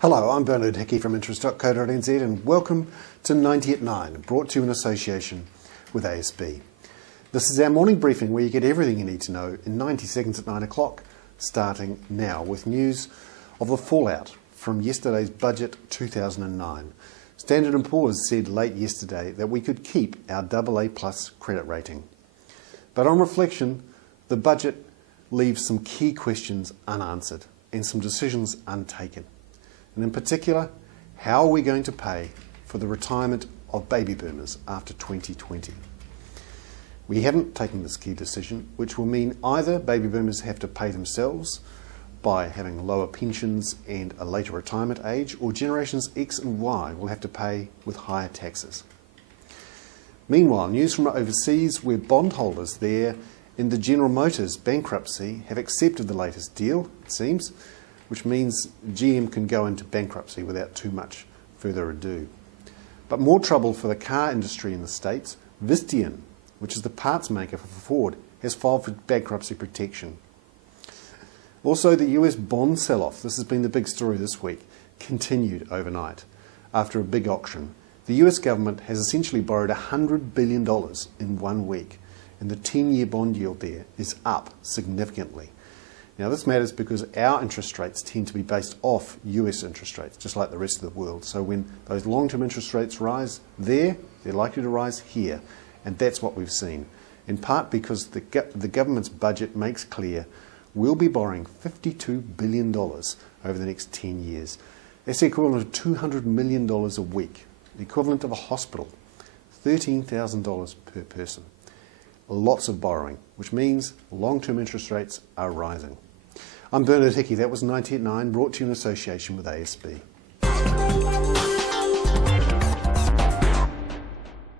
Hello, I'm Bernard Hickey from interest.co.nz and welcome to 90 at 9, brought to you in association with ASB. This is our morning briefing where you get everything you need to know in 90 seconds at 9 o'clock, starting now with news of the fallout from yesterday's Budget 2009. Standard & Poor's said late yesterday that we could keep our AA+ credit rating. But on reflection, the budget leaves some key questions unanswered and some decisions untaken. And in particular, how are we going to pay for the retirement of baby boomers after 2020? We haven't taken this key decision, which will mean either baby boomers have to pay themselves by having lower pensions and a later retirement age, or generations X and Y will have to pay with higher taxes. Meanwhile, news from overseas where bondholders there in the General Motors bankruptcy have accepted the latest deal, it seems, which means GM can go into bankruptcy without too much further ado. But more trouble for the car industry in the States. Visteon, which is the parts maker for Ford, has filed for bankruptcy protection. Also, the US bond sell-off, this has been the big story this week, continued overnight. After a big auction, the US government has essentially borrowed $100 billion in 1 week, and the 10-year bond yield there is up significantly. Now this matters because our interest rates tend to be based off US interest rates, just like the rest of the world. So when those long-term interest rates rise there, they're likely to rise here. And that's what we've seen, in part because the government's budget makes clear we'll be borrowing $52 billion over the next 10 years. That's the equivalent of $200 million a week, the equivalent of a hospital, $13,000 per person. Lots of borrowing, which means long-term interest rates are rising. I'm Bernard Hickey. That was 90 at 9, brought to you in association with ASB.